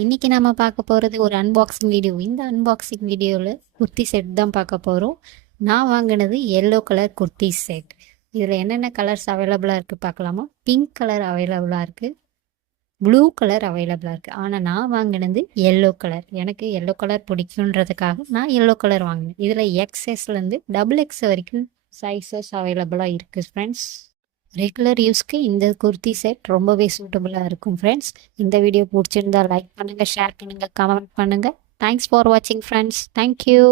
இன்னைக்கு நம்ம பார்க்க போகிறது ஒரு அன்பாக்சிங் வீடியோ. இந்த அன்பாக்சிங் வீடியோவில் குர்த்தி செட் தான் பார்க்க போகிறோம். நான் வாங்கினது எல்லோ கலர் குர்த்தி செட். இதில் என்னென்ன கலர்ஸ் அவைலபிளாக இருக்குது பார்க்கலாமா? பிங்க் கலர் அவைலபிளாக இருக்குது, ப்ளூ கலர் அவைலபிளாக இருக்குது. ஆனால் நான் வாங்கினது எல்லோ கலர். எனக்கு எல்லோ கலர் பிடிக்குன்றதுக்காக நான் எல்லோ கலர் வாங்கினேன். இதில் எக்ஸ்எஸ்லேருந்து டபுள் எக்ஸ் வரைக்கும் சைஸஸ் அவைலபிளாக இருக்குது ஃப்ரெண்ட்ஸ். ரெகுலர் யூஸ்க்கு இந்த குர்த்தி செட் ரொம்பவே சூட்டபுளாக இருக்கும் ஃப்ரெண்ட்ஸ். இந்த வீடியோ பிடிச்சிருந்தா லைக் பண்ணுங்கள், ஷேர் பண்ணுங்கள், கமெண்ட் பண்ணுங்கள். தேங்க்ஸ் ஃபார் வாட்சிங் ஃப்ரெண்ட்ஸ். தேங்க்யூ.